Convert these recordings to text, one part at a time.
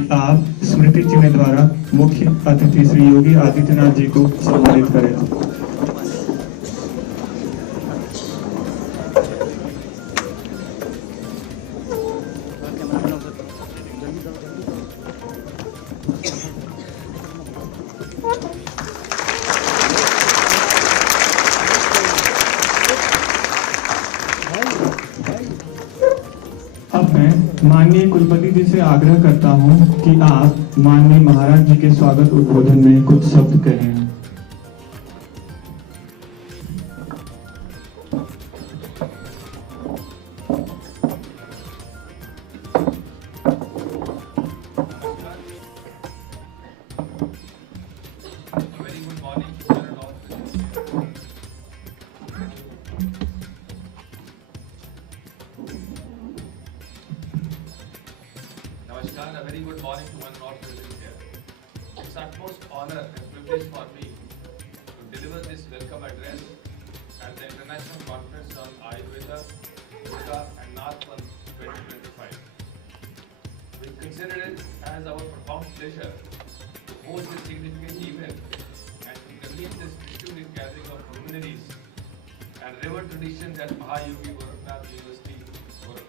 कि आप स्मृति चिन्ह द्वारा मुख्य अतिथि श्री योगी आदित्यनाथ जी को सम्मानित करें। अब मैं माननीय कुलपति जी से आग्रह करता हूं कि आप माननीय महाराज जी के स्वागत उद्बोधन में कुछ शब्द कहें। Namaskar, a very good morning to one and all present here. It's utmost honor and privilege for me to deliver this welcome address at the International Conference on Ayurveda, Yoga and Nathpan 2025. We consider it as our profound pleasure to host this significant event and to convene this distinguished gathering of luminaries and revered traditions at Mahayogi Gorakhnath University, Gorakhpur.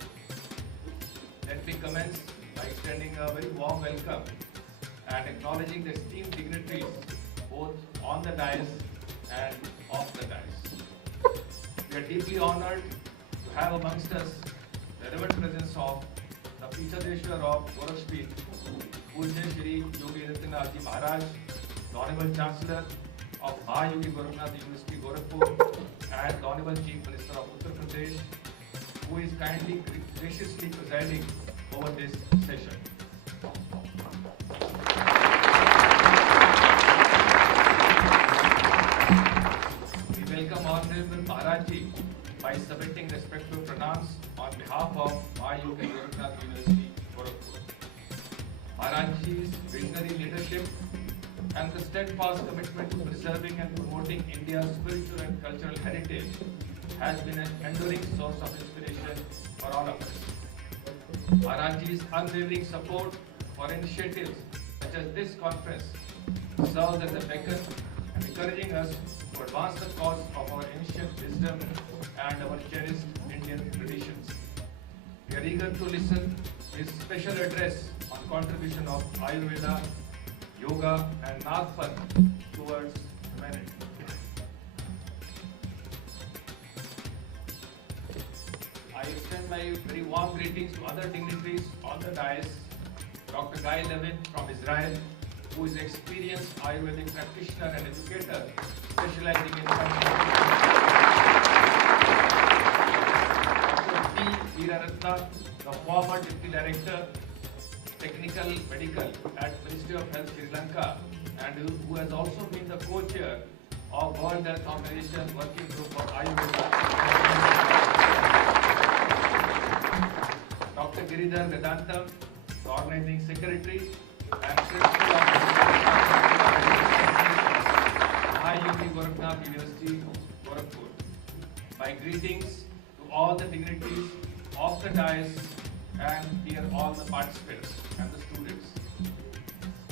Let me commence by extending a very warm welcome and acknowledging the esteemed dignitaries both on the dais and off the dais. We are deeply honored to have amongst us the reverend presence of the Peethadeshwar of Gorakhpur, Pujya Shri Yogi Adityanath Ji Maharaj, the Honorable Chancellor of Mahayogi Gorakhnath University, Gorakhpur, and the Honorable Chief Minister of Uttar Pradesh, who is kindly graciously presiding over this session. We welcome Honorable Maharaj Ji by submitting respectful pranams on behalf of Mahayogi Gorakhnath University, Gorakhpur. Maharaj Ji's visionary leadership and the steadfast commitment to preserving and promoting India's spiritual and cultural heritage has been an enduring source of inspiration for all of us. Maharaj Ji's unwavering support for initiatives such as this conference serves as a beacon and encouraging us to advance the cause of our ancient wisdom and our cherished Indian traditions. We are eager to listen to his special address on contribution of Ayurveda, Yoga and Nathpan towards humanity. I extend my very warm greetings to other dignitaries on the dais, Dr. Guy Levin from Israel, who is an experienced Ayurvedic practitioner and educator specializing in Dr. P. Veeraratna, the former Deputy Director, Technical Medical at Ministry of Health Sri Lanka, and who has also been the co-chair of World Health Organization Working Group for Ayurveda. Dr. Giridhar Vedantam, the Organizing Secretary and Principal of Mahayogi Gorakhnath University, Gorakhpur. My greetings to all the dignitaries of the dais and dear all the participants and the students.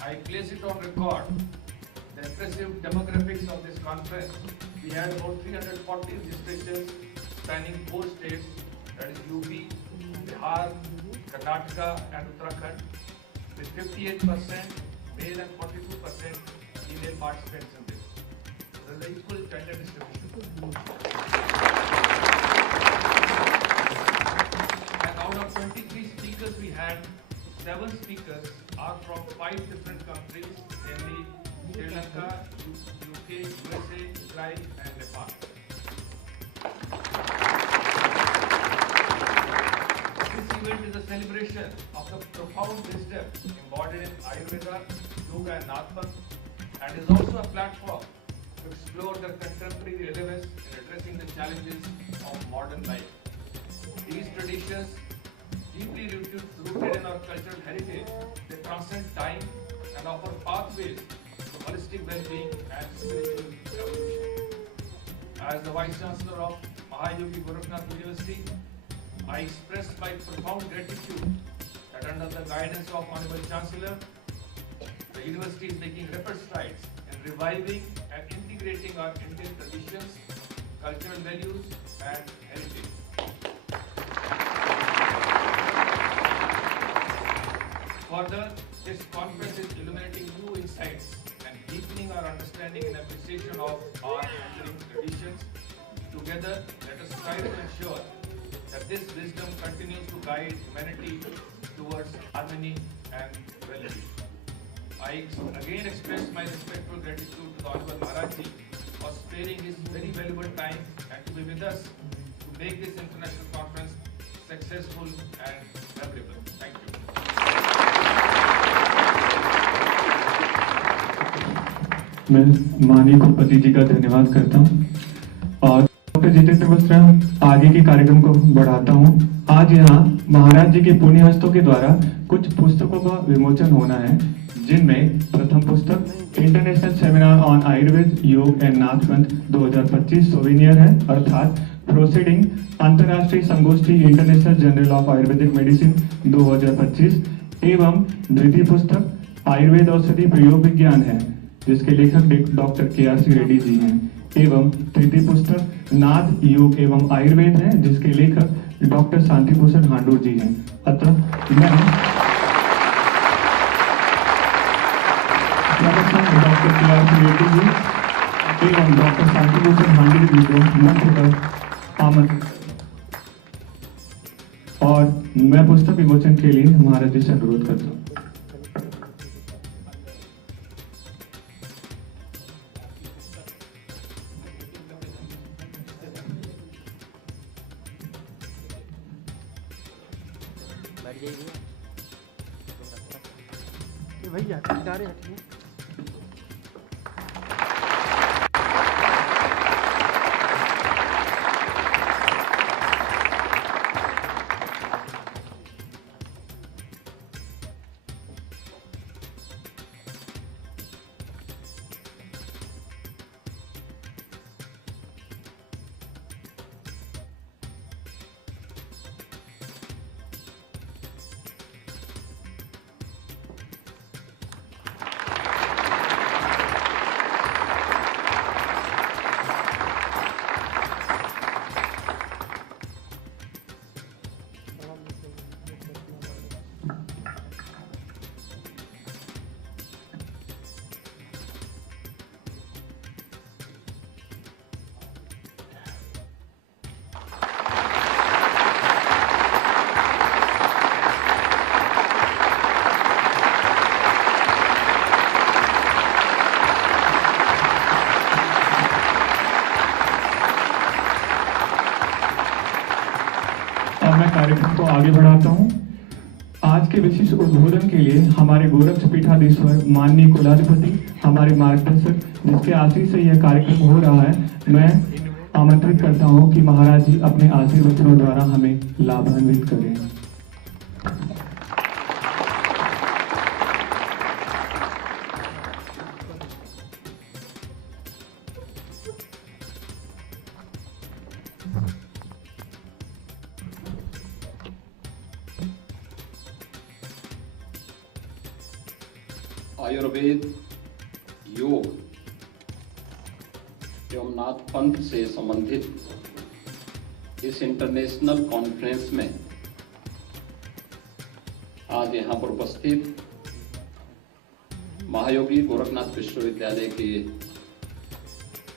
I place it on record the impressive demographics of this conference. We had about 340 registrations spanning 4 states, that is UP, Bihar, Karnataka and Uttarakhand, with 58% male and 42% female participants in this. So there is an equal gender distribution. And out of 23 speakers we had, 7 speakers are from 5 different countries, namely Sri Lanka, UK, USA, Israel and Nepal. This event is a celebration of the profound wisdom embodied in Ayurveda, Yoga and Nathpan, and is also a platform to explore the contemporary relevance in addressing the challenges of modern life. These traditions, deeply rooted in our cultural heritage, they transcend time and offer pathways to holistic well-being and spiritual evolution. As the Vice Chancellor of Mahayogi Gorakhnath University, I express my profound gratitude that under the guidance of Honorable Chancellor, the university is making rapid strides in reviving and integrating our Indian traditions, cultural values, and heritage. Further, this conference is illuminating new insights and deepening our understanding and appreciation of our enduring traditions. Together, let us strive to ensure that this wisdom continues to guide humanity towards harmony and well-being. I again express my respectful gratitude to the Honorable Maharaj Ji for sparing his very valuable time and to be with us to make this international conference successful and memorable. Thank you. मैं माननीय कुलपति जी का धन्यवाद करता हूँ और doctor Jitendra Mishra आगे के कार्यक्रम को बढ़ाता हूँ। आज यहाँ महाराज जी के पुण्यहस्तों के द्वारा कुछ पुस्तकों का विमोचन होना है, जिनमें प्रथम पुस्तक इंटरनेशनल सेमिनार ऑन आयुर्वेद योग एंड नाथपंथ 2025 सोवेनियर है, अर्थात प्रोसीडिंग अंतर्राष्ट्रीय संगोष्ठी international journal of Ayurvedic medicine 2025 एवं द्वितीय पुस्तक आयुर्वेद औषधि प्रयोग विज्ञान है, जिसके लेखक डॉक्टर के.आर.सी. रेड्डी जी हैं, एवं तृतीय पुस्तक नाथ योग एवं आयुर्वेद है, जिसके लेखक डॉक्टर शांतिभूषण हांडूर जी हैं। अतः मैं डॉक्टर के.आर.सी. रेड्डी जी एवं डॉक्टर शांतिभूषण हांडूर जी को मंच पर आमंत्रित और मैं पुस्तक विमोचन के लिए महाराज जी से अनुरोध करता हूँ। भैया किनारे हटिए। मैं कार्यक्रम को आगे बढ़ाता हूं। आज के विशिष्ट उद्बोधन के लिए हमारे गोरक्ष पीठाधीश्वर माननीय कुलाधिपति हमारे मार्गदर्शक, जिसके आशीष से यह कार्यक्रम हो रहा है, मैं आमंत्रित करता हूं कि महाराज जी अपने आशीर्वचनों द्वारा हमें लाभान्वित करें। आयुर्वेद योग एवं नाथपंथ से संबंधित इस इंटरनेशनल कॉन्फ्रेंस में आज यहाँ पर उपस्थित महायोगी गोरखनाथ विश्वविद्यालय के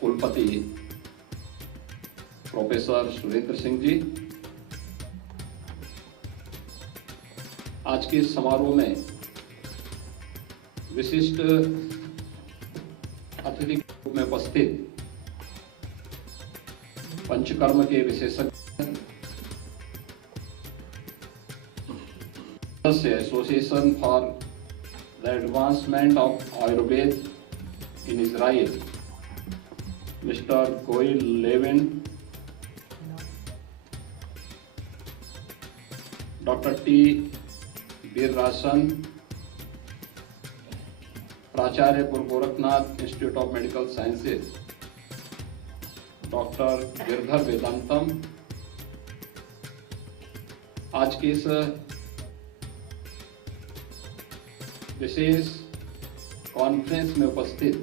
कुलपति प्रोफेसर सुरेंद्र सिंह जी, आज के इस समारोह में विशिष्ट अतिथि के रूप में उपस्थित पंचकर्म के विशेषज्ञ, association for the advancement of Ayurveda in Israel mister Goyal Levin, doctor T Veerarasan, प्राचार्य Guru Gorakhnath institute of medical sciences doctor Girdhar Vedantam, आज के इस विशेष कॉन्फ्रेंस में उपस्थित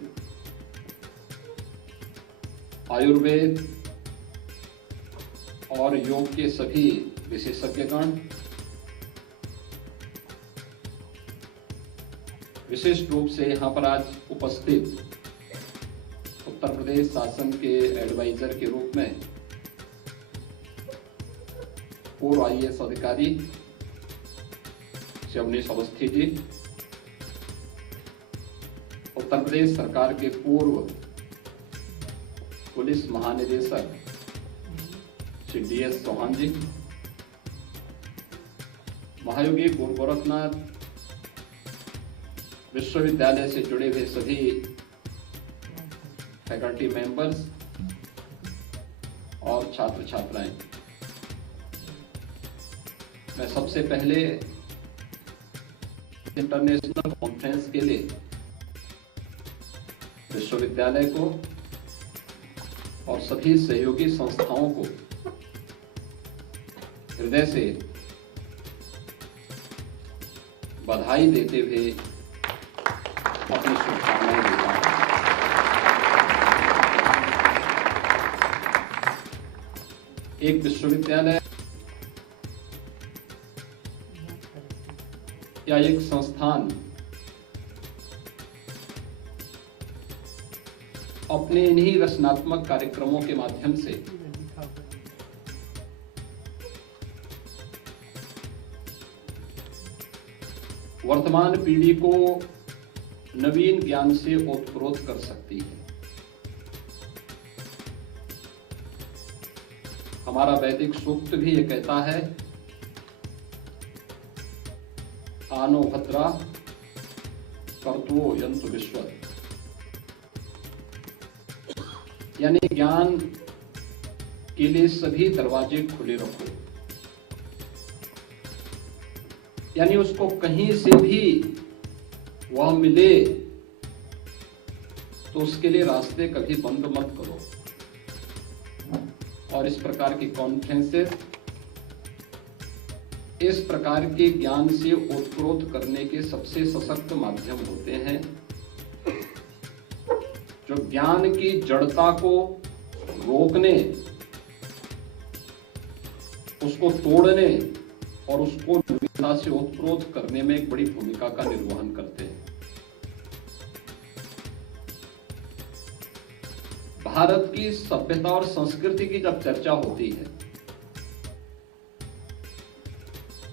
आयुर्वेद और योग के सभी विशेषज्ञगण, विशिष्ट रूप से यहाँ पर आज उपस्थित उत्तर प्रदेश शासन के एडवाइजर के रूप में पूर्व IAS अधिकारी श्री अवनीश अवस्थी जी, उत्तर प्रदेश सरकार के पूर्व पुलिस महानिदेशक श्री DS चौहान जी, महायोगी गुरु गोरखनाथ विश्वविद्यालय से जुड़े हुए सभी फैकल्टी मेंबर्स और छात्र छात्राएं, मैं सबसे पहले इंटरनेशनल कॉन्फ्रेंस के लिए विश्वविद्यालय को और सभी सहयोगी संस्थाओं को हृदय से बधाई देते हुए अपनी शुभकामनाएं देता हूं। एक विश्वविद्यालय या एक संस्थान अपने इन्हीं रचनात्मक कार्यक्रमों के माध्यम से वर्तमान पीढ़ी को नवीन ज्ञान से ओतप्रोत कर सकती है। हमारा वैदिक सूक्त भी ये कहता है, आनो भद्रा कर्तुओ यंतु विश्वत, यानी ज्ञान के लिए सभी दरवाजे खुले रखो, यानी उसको कहीं से भी वह मिले तो उसके लिए रास्ते कभी बंद मत करो। और इस प्रकार की कॉन्फ्रेंसेस इस प्रकार के ज्ञान से ओतप्रोत करने के सबसे सशक्त माध्यम होते हैं, जो ज्ञान की जड़ता को रोकने, उसको तोड़ने और उसको नवीनता से ओतप्रोत करने में एक बड़ी भूमिका का निर्वहन करते हैं। भारत की सभ्यता और संस्कृति की जब चर्चा होती है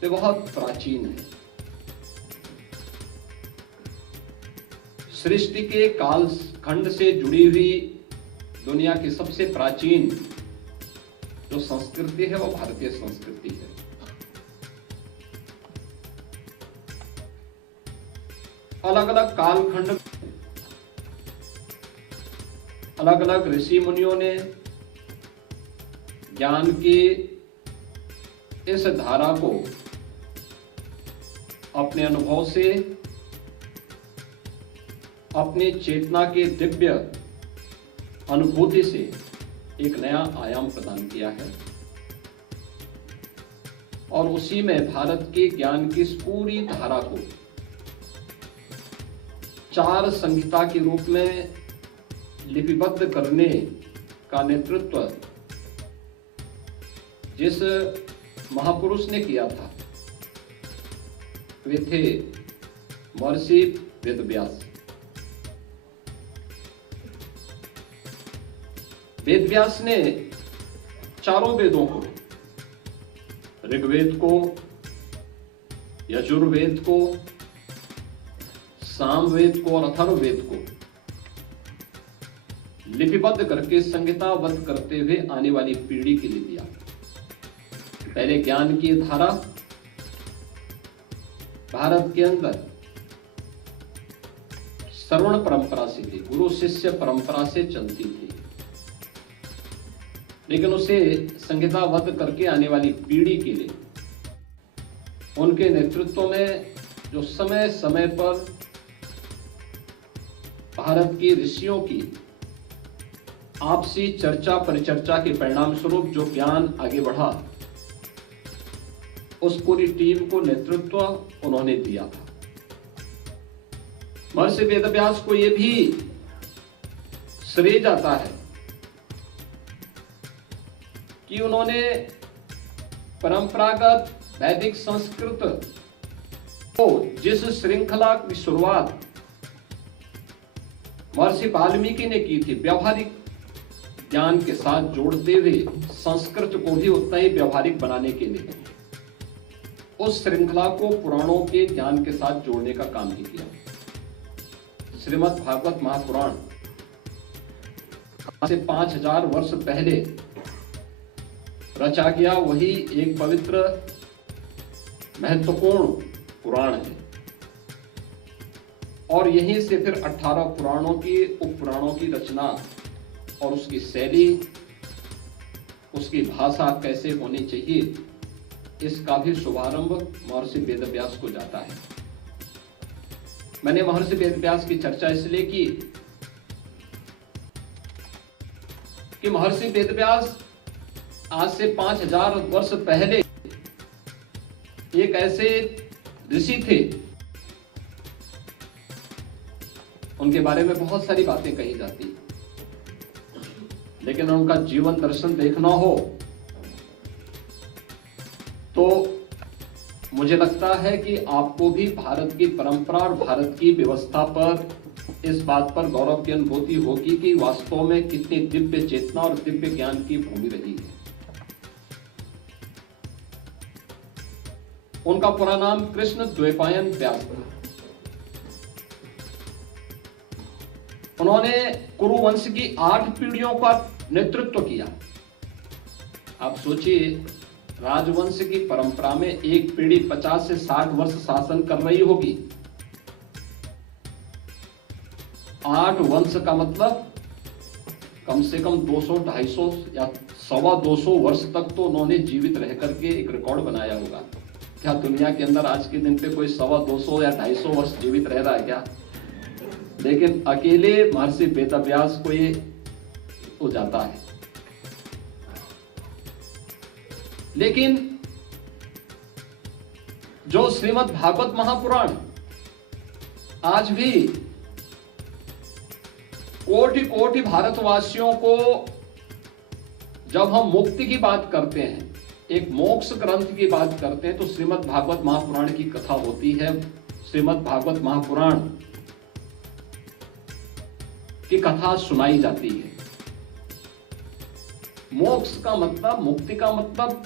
तो बहुत प्राचीन है। सृष्टि के काल खंड से जुड़ी हुई दुनिया की सबसे प्राचीन जो संस्कृति है वो भारतीय संस्कृति है। अलग अलग कालखंड, अलग अलग ऋषि मुनियों ने ज्ञान की इस धारा को अपने अनुभव से, अपनी चेतना के दिव्य अनुभूति से एक नया आयाम प्रदान किया है। और उसी में भारत के ज्ञान की इस पूरी धारा को 4 संहिता के रूप में लिपिबद्ध करने का नेतृत्व जिस महापुरुष ने किया था वे थे महर्षि वेदव्यास। वेदव्यास ने चारों वेदों को, ऋग्वेद को, यजुर्वेद को, सामवेद को और अथर्ववेद को लिपिबद्ध करके संहिताबद्ध करते हुए आने वाली पीढ़ी के लिए दिया। पहले ज्ञान की धारा भारत के अंदर श्रवण परंपरा से थी, गुरु शिष्य परंपरा से चलती थी, लेकिन उसे संहिताबद्ध करके आने वाली पीढ़ी के लिए उनके नेतृत्व में जो समय समय पर भारत के ऋषियों की आपसी चर्चा परिचर्चा के परिणाम स्वरूप जो ज्ञान आगे बढ़ा, उस पूरी टीम को नेतृत्व उन्होंने दिया था। महर्षि वेदव्यास को यह भी श्रेय जाता है कि उन्होंने परंपरागत वैदिक संस्कृत को जिस श्रृंखला की शुरुआत महर्षि वाल्मीकि ने की थी, व्यवहारिक ज्ञान के साथ जोड़ते हुए संस्कृत को भी उतना ही व्यवहारिक बनाने के लिए उस श्रृंखला को पुराणों के ज्ञान के साथ जोड़ने का काम भी किया। श्रीमद् भागवत महापुराण से 5000 वर्ष पहले रचा गया वही एक पवित्र महत्वपूर्ण पुराण है और यहीं से फिर 18 पुराणों की उपपुराणों की रचना और उसकी शैली, उसकी भाषा कैसे होनी चाहिए, इसका भी शुभारंभ महर्षि वेदव्यास को जाता है। मैंने महर्षि वेदव्यास की चर्चा इसलिए की कि महर्षि वेदव्यास आज से 5000 वर्ष पहले एक ऐसे ऋषि थे, उनके बारे में बहुत सारी बातें कही जाती, लेकिन उनका जीवन दर्शन देखना हो तो मुझे लगता है कि आपको भी भारत की परंपरा और भारत की व्यवस्था पर इस बात पर गौरव की अनुभूति होगी कि वास्तव में कितनी दिव्य चेतना और दिव्य ज्ञान की भूमि रही है। उनका पूरा नाम कृष्ण द्वैपायन व्यास था। उन्होंने कुरुवंश की 8 पीढ़ियों का नेतृत्व किया। आप सोचिए, राजवंश की परंपरा में एक पीढ़ी 50 से 60 वर्ष शासन कर रही होगी। 8 वंश का मतलब कम से कम 200, 250 या 225 वर्ष तक तो उन्होंने जीवित रह करके एक रिकॉर्ड बनाया होगा। क्या दुनिया के अंदर आज के दिन पे कोई 225 या 250 वर्ष जीवित रह रहा है क्या? लेकिन अकेले महर्षि वेदव्यास को ये हो जाता है। लेकिन जो श्रीमद् भागवत महापुराण आज भी कोटि कोटि भारतवासियों को, जब हम मुक्ति की बात करते हैं, एक मोक्ष ग्रंथ की बात करते हैं, तो श्रीमद् भागवत महापुराण की कथा होती है। श्रीमद् भागवत महापुराण की कथा सुनाई जाती है। मोक्ष का मतलब, मुक्ति का मतलब,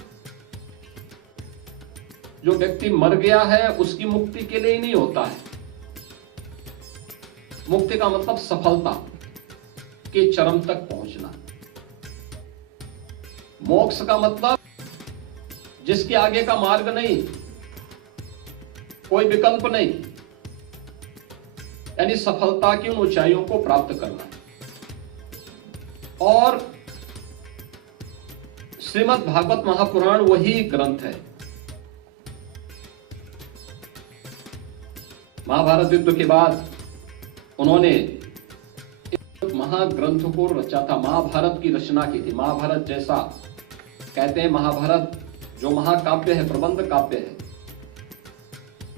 जो व्यक्ति मर गया है उसकी मुक्ति के लिए ही नहीं होता है। मुक्ति का मतलब सफलता के चरम तक पहुंचना। मोक्ष का मतलब जिसके आगे का मार्ग नहीं, कोई विकल्प नहीं, यानी सफलता की उन ऊंचाइयों को प्राप्त करना। और श्रीमद् भागवत महापुराण वही ग्रंथ है। महाभारत युद्ध के बाद उन्होंने एक महाग्रंथ को रचा था, महाभारत की रचना की थी। महाभारत जैसा, कहते हैं महाभारत जो महाकाव्य है, प्रबंध काव्य है,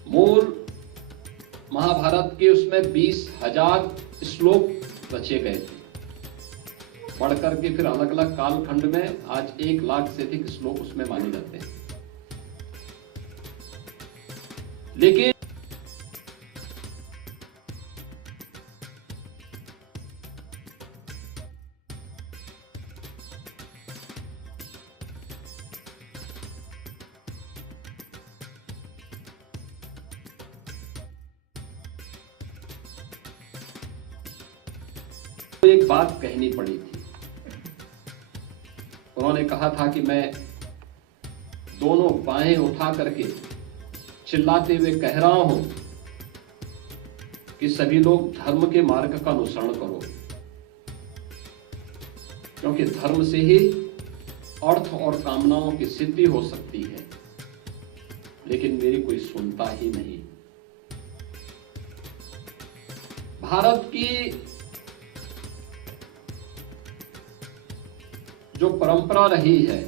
मूल महाभारत के उसमें 20,000 श्लोक रचे गए थे। पढ़ करके फिर अलग अलग कालखंड में आज 1 लाख से अधिक श्लोक उसमें माने जाते हैं। लेकिन एक बात कहनी पड़ी थी। उन्होंने कहा था कि मैं दोनों बाहें उठा करके चिल्लाते हुए कह रहा हूं कि सभी लोग धर्म के मार्ग का अनुसरण करो, क्योंकि धर्म से ही अर्थ और कामनाओं की सिद्धि हो सकती है। लेकिन मेरी कोई सुनता ही नहीं। भारत की जो परंपरा रही है,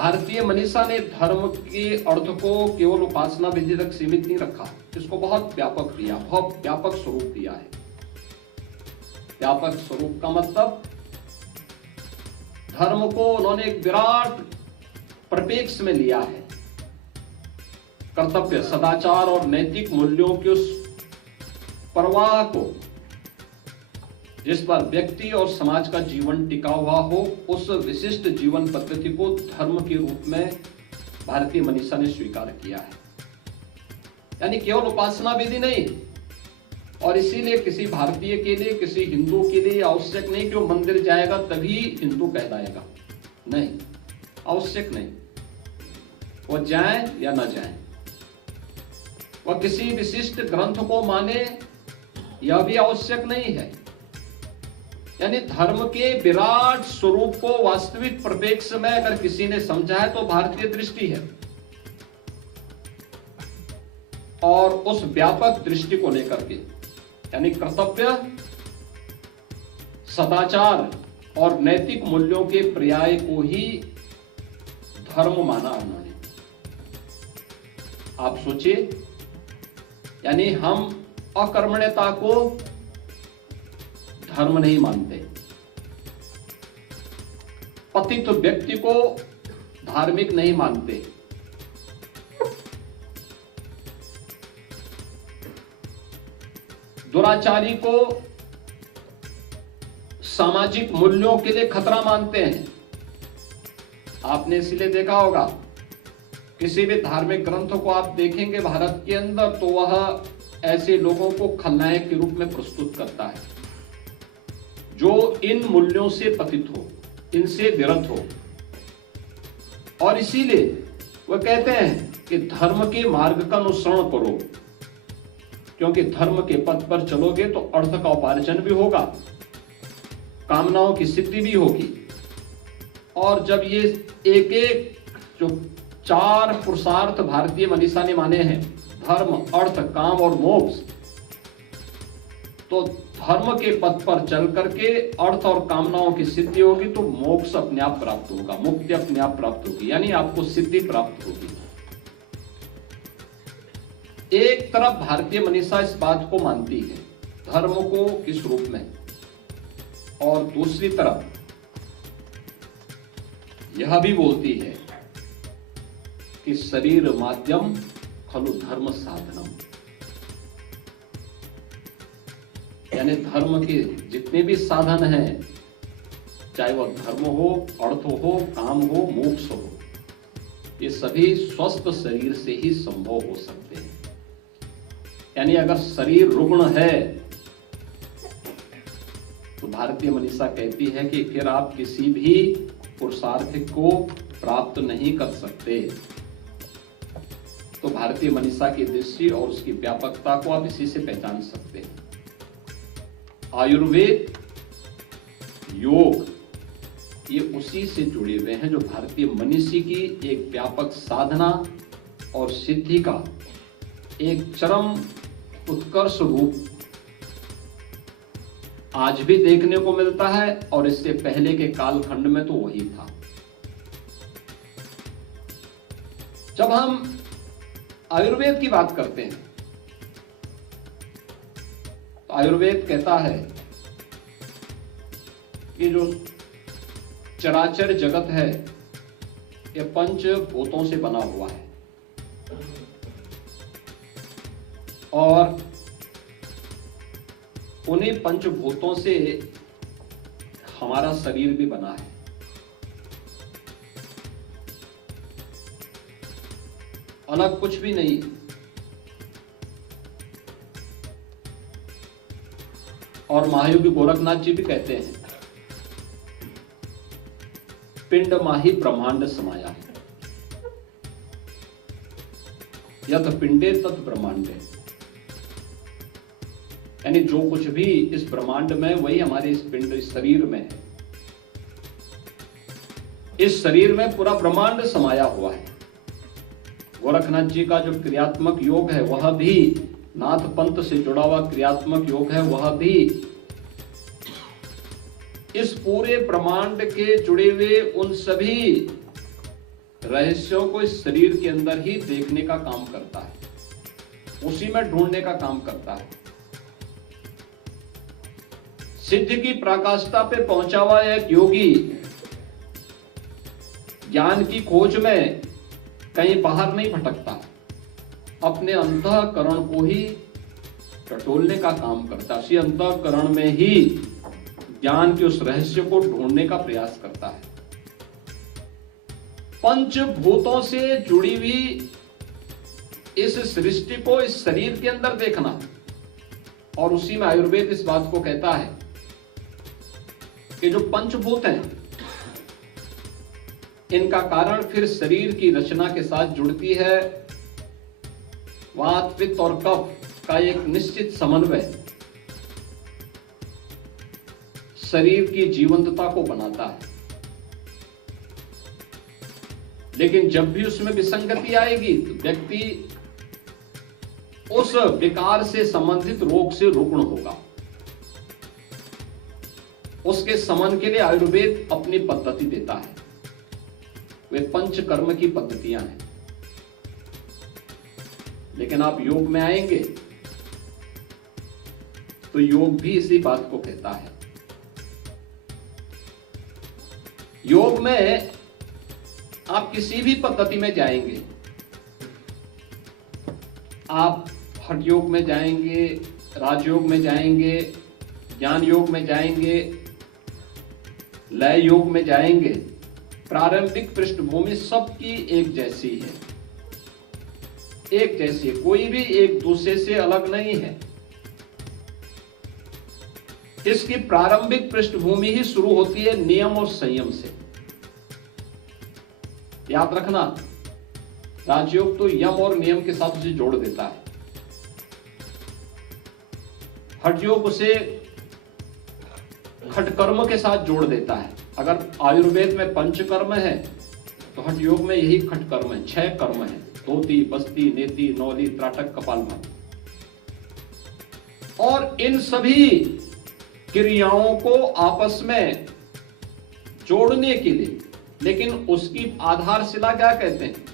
भारतीय मनीषा ने धर्म के अर्थ को केवल उपासना विधि तक सीमित नहीं रखा, इसको बहुत व्यापक दिया, बहुत व्यापक स्वरूप दिया है। व्यापक स्वरूप का मतलब धर्म को उन्होंने एक विराट परिप्रेक्ष्य में लिया है। कर्तव्य, सदाचार और नैतिक मूल्यों के उस प्रवाह को जिस पर व्यक्ति और समाज का जीवन टिका हुआ हो, उस विशिष्ट जीवन पद्धति को धर्म के रूप में भारतीय मनीषा ने स्वीकार किया है। यानी केवल उपासना विधि नहीं, और इसीलिए किसी भारतीय के लिए, किसी हिंदू के लिए आवश्यक नहीं कि वो मंदिर जाएगा तभी हिंदू कहलाएगा, नहीं, आवश्यक नहीं। वो जाए या ना जाए, वह किसी विशिष्ट ग्रंथ को माने, यह भी आवश्यक नहीं है। यानी धर्म के विराट स्वरूप को वास्तविक परिप्रेक्ष्य में अगर किसी ने समझा है तो भारतीय दृष्टि है, और उस व्यापक दृष्टि को लेकर के यानी कर्तव्य, सदाचार और नैतिक मूल्यों के पर्याय को ही धर्म माना उन्होंने। आप सोचिए, यानी हम अकर्मण्यता को धर्म नहीं मानते, पतित व्यक्ति को धार्मिक नहीं मानते, दुराचारी को सामाजिक मूल्यों के लिए खतरा मानते हैं। आपने इसलिए देखा होगा किसी भी धार्मिक ग्रंथ को आप देखेंगे भारत के अंदर, तो वह ऐसे लोगों को खलनायक के रूप में प्रस्तुत करता है जो इन मूल्यों से पतित हो, इनसे विरत हो। और इसीलिए वह कहते हैं कि धर्म के मार्ग का अनुसरण करो, क्योंकि धर्म के पथ पर चलोगे तो अर्थ का उपार्जन भी होगा, कामनाओं की सिद्धि भी होगी। और जब ये एक एक जो 4 पुरुषार्थ भारतीय मनीषा ने माने हैं, धर्म, अर्थ, काम और मोक्ष, तो धर्म के पथ पर चल करके अर्थ और कामनाओं की सिद्धि होगी तो मोक्ष अपने आप प्राप्त होगा, मुक्ति अपने आप प्राप्त होगी, यानी आपको सिद्धि प्राप्त होगी। एक तरफ भारतीय मनीषा इस बात को मानती है, धर्म को किस रूप में, और दूसरी तरफ यह भी बोलती है कि शरीर माध्यम खलु धर्म साधनम, यानी धर्म के जितने भी साधन हैं, चाहे वह धर्म हो, अर्थ हो, काम हो, मोक्ष हो, ये सभी स्वस्थ शरीर से ही संभव हो सकते हैं। यानी अगर शरीर रुग्ण है तो भारतीय मनीषा कहती है कि फिर आप किसी भी पुरुषार्थ को प्राप्त नहीं कर सकते। तो भारतीय मनीषा की दृष्टि और उसकी व्यापकता को आप इसी से पहचान सकते हैं। आयुर्वेद, योग, ये उसी से जुड़े हुए हैं जो भारतीय मनीषी की एक व्यापक साधना और सिद्धि का एक चरम उत्कर्ष रूप आज भी देखने को मिलता है, और इससे पहले के कालखंड में तो वही था। जब हम आयुर्वेद की बात करते हैं तो आयुर्वेद कहता है कि जो चराचर जगत है ये पंचभूतों से बना हुआ है, और उन्हीं पंचभूतों से हमारा शरीर भी बना है। अलग कुछ भी नहीं। और महायोगी गोरखनाथ जी भी कहते हैं, पिंड माही ब्रह्मांड समाया है, यत पिंडे तत् ब्रह्मांडे, यानी जो कुछ भी इस ब्रह्मांड में वही हमारे इस पिंड, इस शरीर में है। इस शरीर में पूरा ब्रह्मांड समाया हुआ है। गोरखनाथ जी का जो क्रियात्मक योग है वह भी, नाथ पंथ से जुड़ा हुआ क्रियात्मक योग है वह भी इस पूरे ब्रह्मांड के जुड़े हुए उन सभी रहस्यों को इस शरीर के अंदर ही देखने का काम करता है, उसी में ढूंढने का काम करता है। सिद्धि की पराकाष्ठा पे पहुंचा हुआ एक योगी ज्ञान की खोज में कहीं बाहर नहीं भटकता, अपने अंतःकरण को ही टटोलने का काम करता है, उसी अंतःकरण में ही ज्ञान के उस रहस्य को ढूंढने का प्रयास करता है। पंचभूतों से जुड़ी हुई इस सृष्टि को इस शरीर के अंदर देखना, और उसी में आयुर्वेद इस बात को कहता है कि जो पंचभूत हैं इनका कारण फिर शरीर की रचना के साथ जुड़ती है। वात, पित्त और कफ का एक निश्चित समन्वय शरीर की जीवंतता को बनाता है। लेकिन जब भी उसमें विसंगति आएगी तो व्यक्ति उस विकार से संबंधित रोग से रुग्ण होगा। उसके समन के लिए आयुर्वेद अपनी पद्धति देता है, वे पंचकर्म की पद्धतियां हैं। लेकिन आप योग में आएंगे तो योग भी इसी बात को कहता है। योग में आप किसी भी पद्धति में जाएंगे, आप हठ योग में जाएंगे, राजयोग में जाएंगे, ज्ञान योग में जाएंगे, लय योग में जाएंगे, प्रारंभिक पृष्ठभूमि सबकी एक जैसी है, एक जैसी है, कोई भी एक दूसरे से अलग नहीं है। इसकी प्रारंभिक पृष्ठभूमि ही शुरू होती है नियम और संयम से। याद रखना, राजयोग तो यम और नियम के साथ उसे जोड़ देता है, हठ योग उसे खटकर्म के साथ जोड़ देता है। अगर आयुर्वेद में पंचकर्म है तो हठ योग में यही खटकर्म है, 6 कर्म है, धोती, बस्ती, नेति, नौली, त्राटक, कपालभाति। और इन सभी क्रियाओं को आपस में जोड़ने के लिए, लेकिन उसकी आधारशिला क्या कहते हैं?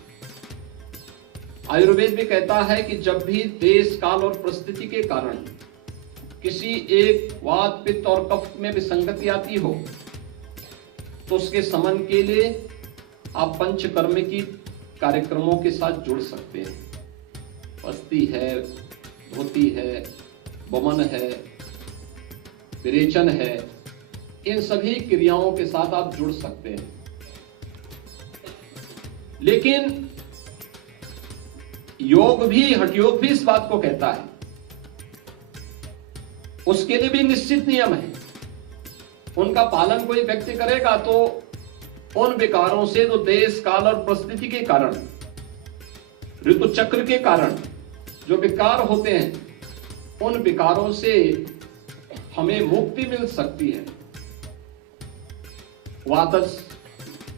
आयुर्वेद भी कहता है कि जब भी देश, काल और परिस्थिति के कारण किसी एक वात, पित्त और कफ में विसंगति आती हो तो उसके समन के लिए आप पंचकर्म की कार्यक्रमों के साथ जुड़ सकते हैं। बस्ती है, धोती है, बमन है, विरेचन है, इन सभी क्रियाओं के साथ आप जुड़ सकते हैं। लेकिन योग भी, हठ योग भी इस बात को कहता है, उसके लिए भी निश्चित नियम है। उनका पालन कोई व्यक्ति करेगा तो उन विकारों से, जो देश, काल और परिस्थिति के कारण, ऋतु चक्र के कारण जो विकार होते हैं, उन विकारों से हमें मुक्ति मिल सकती है। वातस,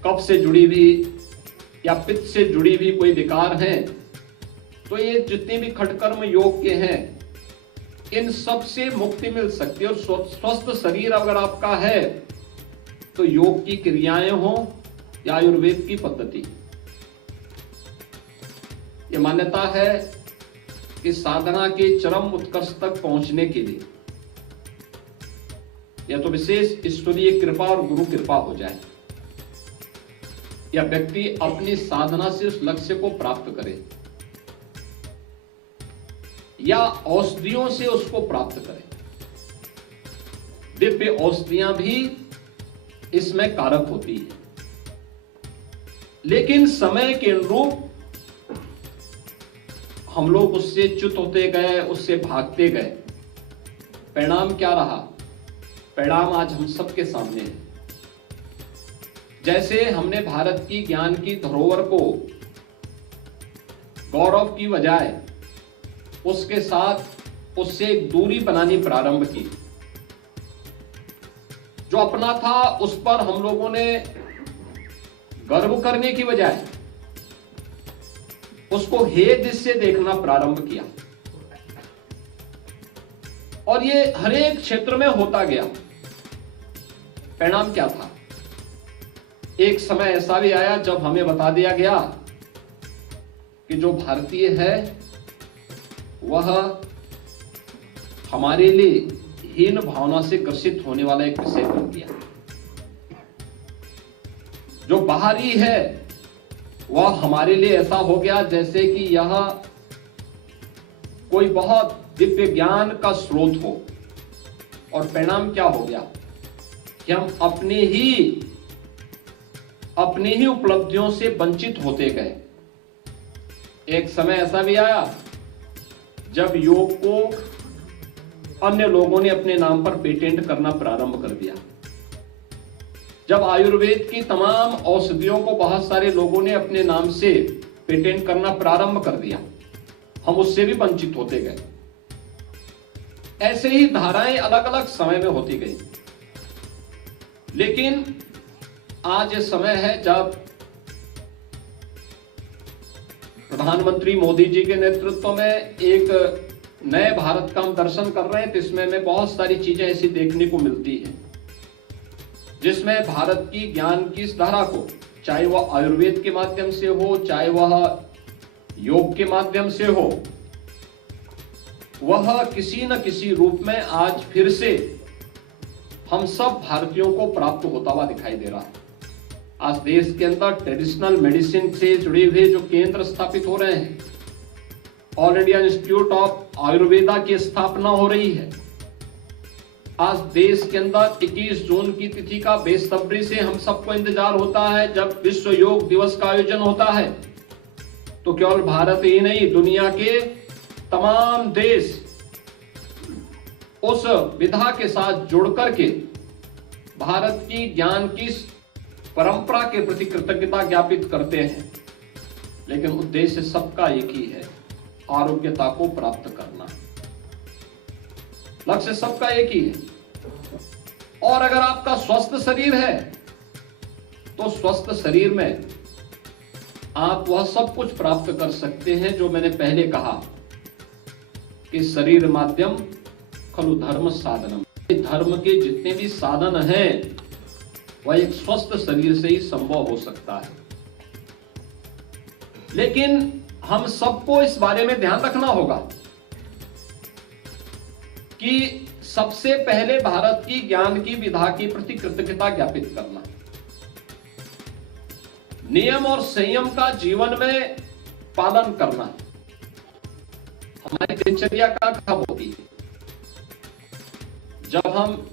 कफ से जुड़ी हुई या पित्त से जुड़ी हुई कोई विकार है तो ये जितने भी खटकर्म योग के हैं, इन सब से मुक्ति मिल सकती है। और स्वस्थ शरीर अगर आपका है तो योग की क्रियाएं हो या आयुर्वेद की पद्धति, ये मान्यता है कि साधना के चरम उत्कर्ष तक पहुंचने के लिए या तो विशेष ईश्वरीय कृपा और गुरु कृपा हो जाए, या व्यक्ति अपनी साधना से उस लक्ष्य को प्राप्त करे, या औषधियों से उसको प्राप्त करे। दिव्य औषधियां भी इसमें कारक होती है। लेकिन समय के अनुरूप हम लोग उससे च्युत होते गए, उससे भागते गए। परिणाम क्या रहा? परिणाम आज हम सबके सामने है। जैसे हमने भारत की ज्ञान की धरोहर को गौरव की बजाय उसके साथ उससे एक दूरी बनानी प्रारंभ की। जो अपना था उस पर हम लोगों ने गर्व करने की बजाय उसको हे दृष्टि से देखना प्रारंभ किया, और ये हर एक क्षेत्र में होता गया। परिणाम क्या था? एक समय ऐसा भी आया जब हमें बता दिया गया कि जो भारतीय है वह हमारे लिए हीन भावना से ग्रसित होने वाला एक विषय बन गया। जो बाहरी है वह हमारे लिए ऐसा हो गया जैसे कि यह कोई बहुत दिव्य ज्ञान का स्रोत हो, और परिणाम क्या हो गया कि हम अपनी ही उपलब्धियों से वंचित होते गए। एक समय ऐसा भी आया जब योग को अन्य लोगों ने अपने नाम पर पेटेंट करना प्रारंभ कर दिया। जब आयुर्वेद की तमाम औषधियों को बहुत सारे लोगों ने अपने नाम से पेटेंट करना प्रारंभ कर दिया, हम उससे भी वंचित होते गए। ऐसे ही धाराएं अलग अलग समय में होती गई। लेकिन आज ये समय है जब प्रधानमंत्री मोदी जी के नेतृत्व में एक नए भारत का हम दर्शन कर रहे हैं, तो इसमें हमें बहुत सारी चीजें ऐसी देखने को मिलती हैं जिसमें भारत की ज्ञान की इस धारा को, चाहे वह आयुर्वेद के माध्यम से हो, चाहे वह योग के माध्यम से हो, वह किसी न किसी रूप में आज फिर से हम सब भारतीयों को प्राप्त होता हुआ दिखाई दे रहा है। आज देश के अंदर ट्रेडिशनल मेडिसिन से जुड़े हुए जो केंद्र स्थापित हो रहे हैं, all India institute of Ayurveda की स्थापना हो रही है। आज देश के अंदर 21 जून की तिथि का बेसब्री से हम सबको इंतजार होता है जब विश्व योग दिवस का आयोजन होता है। तो केवल भारत ही नहीं, दुनिया के तमाम देश उस विधा के साथ जुड़ करके भारत की ज्ञान की परंपरा के प्रति कृतज्ञता ज्ञापित करते हैं। लेकिन उद्देश्य सबका एक ही है, आरोग्यता को प्राप्त करना। लक्ष्य सबका एक ही है। और अगर आपका स्वस्थ शरीर है तो स्वस्थ शरीर में आप वह सब कुछ प्राप्त कर सकते हैं जो मैंने पहले कहा कि शरीर माध्यम खलु धर्म साधनम। धर्म के जितने भी साधन हैं वह एक स्वस्थ शरीर से ही संभव हो सकता है। लेकिन हम सबको इस बारे में ध्यान रखना होगा कि सबसे पहले भारत की ज्ञान की विधा के प्रति कृतज्ञता ज्ञापित करना, नियम और संयम का जीवन में पालन करना। हमारी दिनचर्या कब होती है? जब हम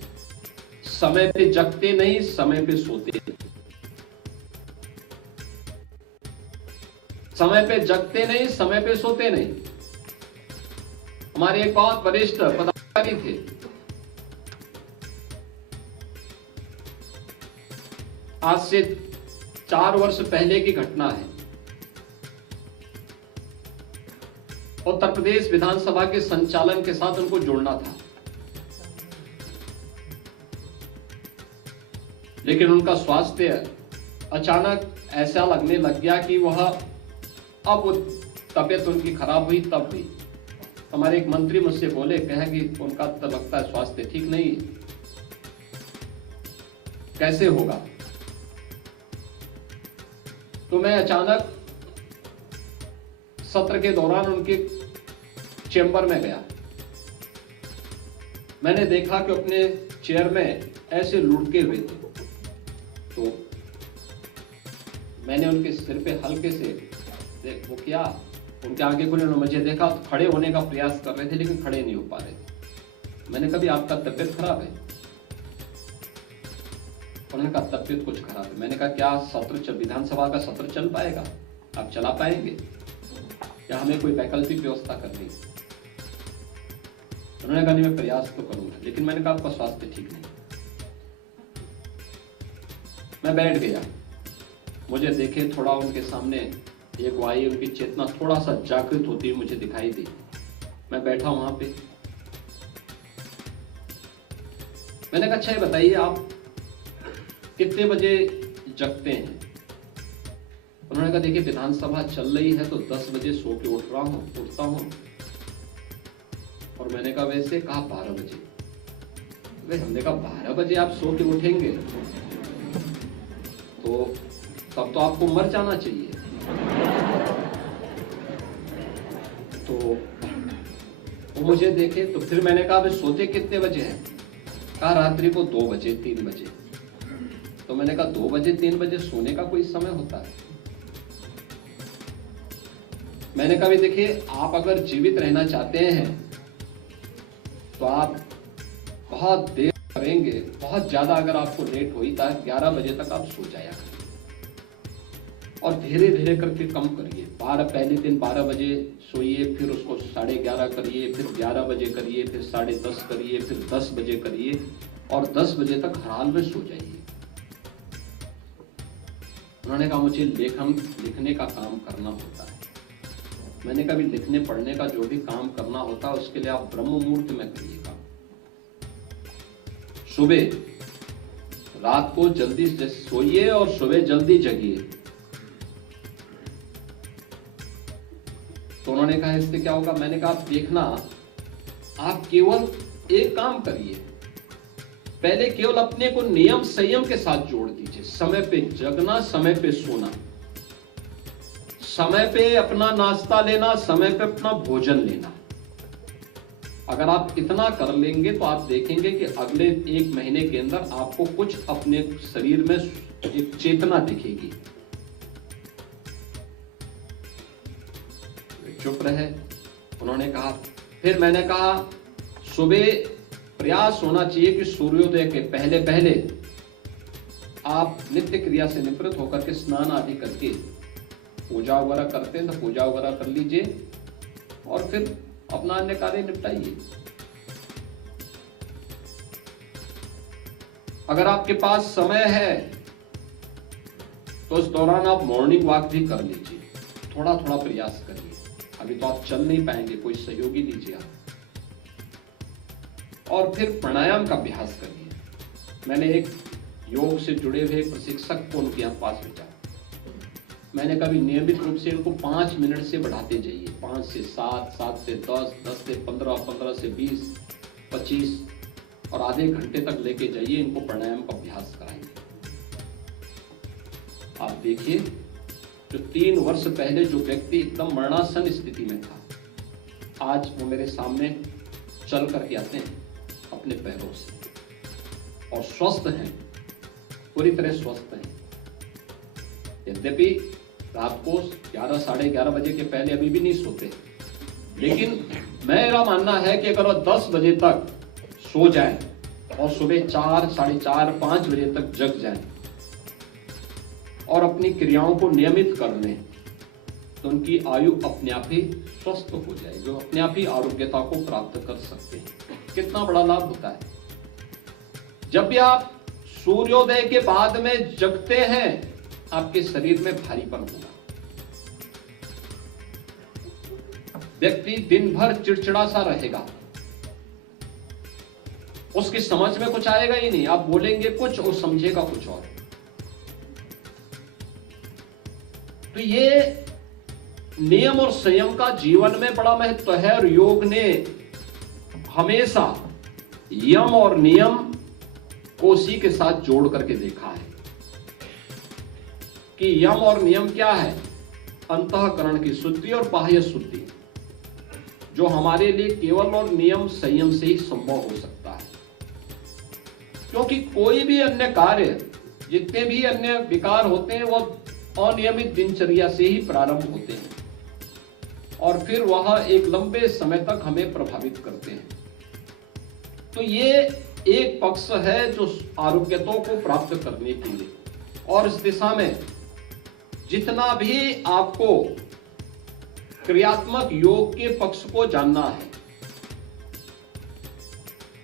समय पे जगते नहीं, समय पे सोते नहीं। समय पे जगते नहीं, समय पे सोते नहीं। हमारे एक बहुत वरिष्ठ पदाधिकारी थे, आज से 4 वर्ष पहले की घटना है। उत्तर प्रदेश विधानसभा के संचालन के साथ उनको जोड़ना था, लेकिन उनका स्वास्थ्य अचानक ऐसा लगने लग गया कि वह अब तबीयत उनकी खराब हुई तब हुई। हमारे एक मंत्री मुझसे बोले, कहे कि उनका तो लगता है स्वास्थ्य ठीक नहीं है, कैसे होगा? तो मैं अचानक सत्र के दौरान उनके चेंबर में गया। मैंने देखा कि अपने चेयर में ऐसे लुढ़के हुए थे। तो मैंने उनके सिर पे हल्के से वो किया, उनके आगे खुले, मुझे देखा तो खड़े होने का प्रयास कर रहे थे लेकिन खड़े नहीं हो पा रहे थे। मैंने कहा, आपका तबीयत खराब है? उन्होंने कहा, तबीयत कुछ खराब है। मैंने कहा, क्या सत्र विधानसभा का सत्र चल पाएगा? आप चला पाएंगे या हमें कोई वैकल्पिक व्यवस्था करनी है? उन्होंने कहा, नहीं, मैं प्रयास तो करूंगा। लेकिन मैंने कहा, आपका स्वास्थ्य ठीक नहीं। मैं बैठ गया। मुझे देखे थोड़ा उनके सामने एक वायु, उनकी चेतना थोड़ा सा जागृत होती हुई मुझे दिखाई दी। मैं बैठा वहां पे। मैंने कहा, अच्छा ये बताइए, आप कितने बजे जगते हैं? उन्होंने कहा, देखिए विधानसभा चल रही है तो 10 बजे सो के उठता हूं। और मैंने कहा, वैसे? कहा 12 बजे। हमने कहा, 12 बजे आप सो के उठेंगे? तो तब तो आपको मर जाना चाहिए। तो वो मुझे देखे, तो फिर मैंने कहा, भाई सोते कितने बजे हैं? कहा रात्रि को 2 बजे 3 बजे। तो मैंने कहा 2 बजे 3 बजे सोने का कोई समय होता है? मैंने कहा भी देखिए, आप अगर जीवित रहना चाहते हैं तो आप बहुत देर करेंगे, बहुत ज्यादा अगर आपको लेट हुई तो 11 बजे तक आप सो जाया करिए और धीरे धीरे करके कम करिए। पहले दिन 12 बजे सोइए, फिर उसको 11:30 करिए, फिर 11 बजे करिए, फिर 10:30 करिए, फिर 10 बजे करिए और 10 बजे तक हर हाल में सो जाइए। उन्होंने कहा मुझे लिखने का काम करना होता है। मैंने कहा भी लिखने पढ़ने का जो भी काम करना होता है उसके लिए आप ब्रह्म मुहूर्त में करिएगा। सुबह रात को जल्दी सोइए और सुबह जल्दी जगिए। तो उन्होंने कहा इससे क्या होगा? मैंने कहा आप देखना, आप केवल एक काम करिए, पहले केवल अपने को नियम संयम के साथ जोड़ दीजिए। समय पे जगना, समय पे सोना, समय पे अपना नाश्ता लेना, समय पे अपना भोजन लेना। अगर आप इतना कर लेंगे तो आप देखेंगे कि अगले 1 महीने के अंदर आपको कुछ अपने शरीर में एक चेतना दिखेगी। चुप रहे। उन्होंने कहा, फिर मैंने कहा सुबह प्रयास होना चाहिए कि सूर्योदय के पहले पहले आप नित्य क्रिया से निवृत्त होकर के स्नान आदि करके पूजा वगैरह करते हैं तो पूजा वगैरह कर लीजिए और फिर अपना अन्य कार्य निपटाइए। अगर आपके पास समय है तो इस दौरान आप मॉर्निंग वॉक भी कर लीजिए, थोड़ा थोड़ा प्रयास करिए। अभी तो आप चल नहीं पाएंगे, कोई सहयोगी लीजिए आप। और फिर प्राणायाम का अभ्यास करिए। मैंने एक योग से जुड़े हुए प्रशिक्षक को उनके यहाँ पास भेजा। मैंने कभी नियमित रूप से इनको 5 मिनट से बढ़ाते जाइए, 5 से 7, 7 से 10, 10 से 15, 15 से 20, 25 और आधे घंटे तक लेके जाइए। इनको प्राणायाम का अभ्यास कराइए। आप देखिए, जो 3 वर्ष पहले जो व्यक्ति एकदम मरणासन स्थिति में था, आज वो मेरे सामने चल करके आते हैं अपने पैरों से और स्वस्थ हैं, पूरी तरह स्वस्थ हैं। यद्यपि रात को 11, 11:30 बजे के पहले अभी भी नहीं सोते, लेकिन मेरा मानना है कि अगर वो 10 बजे तक सो जाए और सुबह 4, 4:30, 5 बजे तक जग जाए और अपनी क्रियाओं को नियमित कर लें तो उनकी आयु अपने आप ही स्वस्थ हो जाएगी, वो अपने आप ही आरोग्यता को प्राप्त कर सकते हैं। कितना बड़ा लाभ होता है जब भी आप सूर्योदय के बाद में जगते हैं, आपके शरीर में भारीपन होगा। व्यक्ति दिन भर चिड़चिड़ा सा रहेगा, उसकी समझ में कुछ आएगा ही नहीं। आप बोलेंगे कुछ और समझेगा कुछ और। तो ये नियम और संयम का जीवन में बड़ा महत्व है और योग ने हमेशा यम और नियम को उसी के साथ जोड़ करके देखा है कि यम और नियम क्या है? अंतःकरण की शुद्धि और बाह्य शुद्धि, जो हमारे लिए केवल और नियम संयम से ही संभव हो सकता है। क्योंकि कोई भी अन्य कार्य, जितने भी अन्य विकार होते हैं, वो अनियमित दिनचर्या से ही प्रारंभ होते हैं और फिर वह एक लंबे समय तक हमें प्रभावित करते हैं। तो ये एक पक्ष है जो आरोग्यता को प्राप्त करने के लिए, और इस दिशा में जितना भी आपको क्रियात्मक योग के पक्ष को जानना है,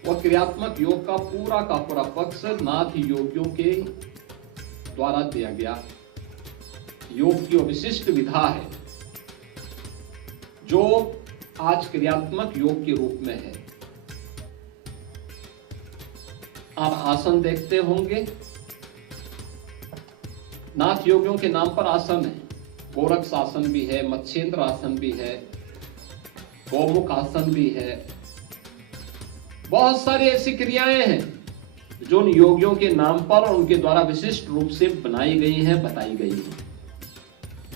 वह क्रियात्मक योग का पूरा पक्ष नाथ योगियों के द्वारा दिया गया योग की विशिष्ट विधा है, जो आज क्रियात्मक योग के रूप में है। आप आसन देखते होंगे, नाथ योगियों के नाम पर आसन है। गोरक्ष आसन भी है, मत्स्येंद्र आसन भी है, गौमुख आसन भी है, बहुत सारी ऐसी क्रियाएं हैं जो उन योगियों के नाम पर और उनके द्वारा विशिष्ट रूप से बनाई गई हैं, बताई गई हैं।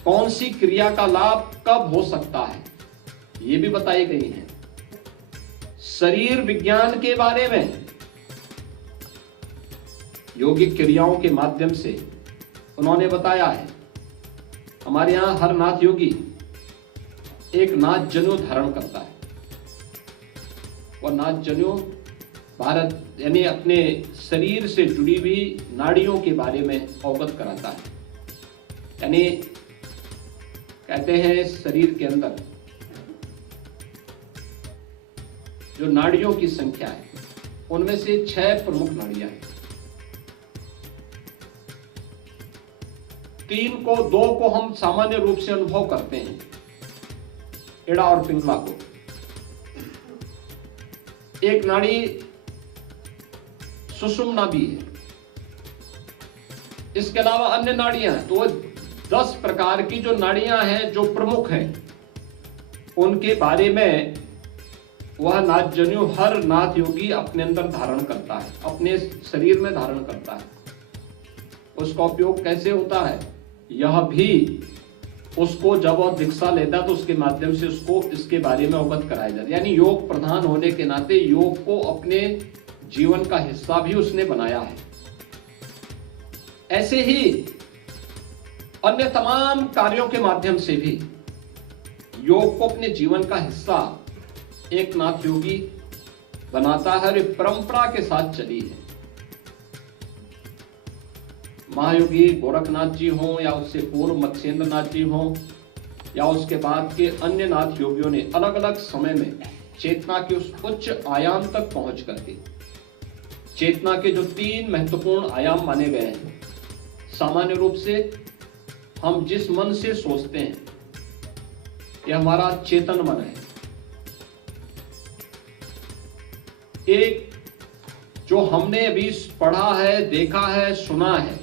कौन सी क्रिया का लाभ कब हो सकता है ये भी बताई गई हैं। शरीर विज्ञान के बारे में योगिक क्रियाओं के माध्यम से उन्होंने बताया है। हमारे यहां हर नाथ योगी एक नाथ जनेऊ धारण करता है। वह नाथ जनेऊ भारत यानी अपने शरीर से जुड़ी हुई नाड़ियों के बारे में अवगत कराता है। यानी कहते हैं शरीर के अंदर जो नाड़ियों की संख्या है उनमें से 6 प्रमुख नाड़ियां हैं। 2 को हम सामान्य रूप से अनुभव करते हैं, एड़ा और पिंगला को। एक नाड़ी सुषुम्ना भी है। इसके अलावा अन्य नाड़ियां हैं। तो 10 प्रकार की जो नाड़ियां हैं जो प्रमुख हैं उनके बारे में वह नाथ जनेऊ हर नाथ योगी अपने अंदर धारण करता है, अपने शरीर में धारण करता है। उसका उपयोग कैसे होता है यह भी उसको जब वह दीक्षा लेता है तो उसके माध्यम से उसको इसके बारे में अवगत कराया जाता है। यानी योग प्रधान होने के नाते योग को अपने जीवन का हिस्सा भी उसने बनाया है। ऐसे ही अन्य तमाम कार्यों के माध्यम से भी योग को अपने जीवन का हिस्सा एक नाथ योगी बनाता है और परंपरा के साथ चली है। महायोगी गोरखनाथ जी हों या उससे पूर्व मत्स्येंद्र नाथ जी हों या उसके बाद के अन्य नाथ योगियों ने अलग अलग समय में चेतना के उस उच्च आयाम तक पहुंच करके चेतना के जो 3 महत्वपूर्ण आयाम माने गए हैं। सामान्य रूप से हम जिस मन से सोचते हैं यह हमारा चेतन मन है। एक जो हमने अभी पढ़ा है, देखा है, सुना है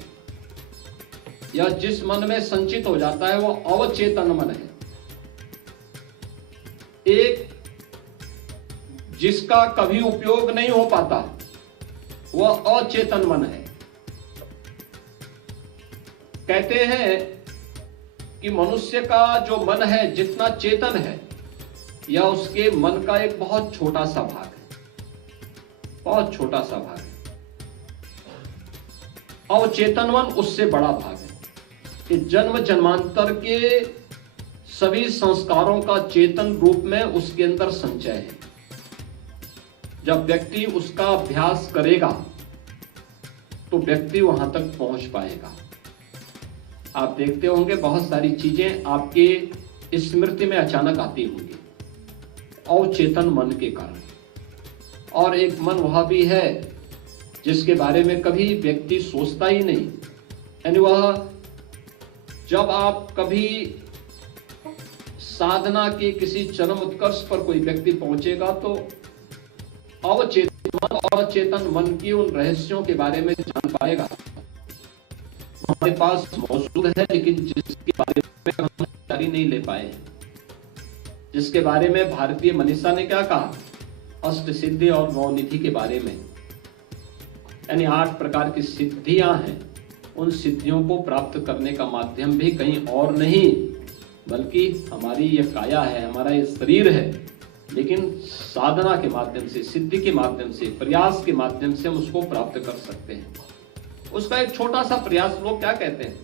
या जिस मन में संचित हो जाता है वो अवचेतन मन है। एक जिसका कभी उपयोग नहीं हो पाता वह अचेतन मन है। कहते हैं कि मनुष्य का जो मन है जितना चेतन है यह उसके मन का एक बहुत छोटा सा भाग है, बहुत छोटा सा भाग है। अवचेतन मन उससे बड़ा भाग है कि जन्म जन्मांतर के सभी संस्कारों का चेतन रूप में उसके अंदर संचय है। जब व्यक्ति उसका अभ्यास करेगा तो व्यक्ति वहां तक पहुंच पाएगा। आप देखते होंगे बहुत सारी चीजें आपके स्मृति में अचानक आती होंगी अवचेतन मन के कारण। और एक मन वह भी है जिसके बारे में कभी व्यक्ति सोचता ही नहीं। यानी वह जब आप कभी साधना के किसी चरम उत्कर्ष पर कोई व्यक्ति पहुंचेगा तो अवचेतन मन और चेतन मन की उन रहस्यों के बारे में जान पाएगा। हमारे पास मौजूद है लेकिन जिसके बारे में हम जानकारी नहीं ले पाए, जिसके बारे में भारतीय मनीषा ने क्या कहा, अष्ट सिद्धि और नवनिधि के बारे में। यानी 8 प्रकार की सिद्धियां हैं। उन सिद्धियों को प्राप्त करने का माध्यम भी कहीं और नहीं बल्कि हमारी ये काया है, हमारा ये शरीर है। लेकिन साधना के माध्यम से, सिद्धि के माध्यम से, प्रयास के माध्यम से हम उसको प्राप्त कर सकते हैं। उसका एक छोटा सा प्रयास। लोग क्या कहते हैं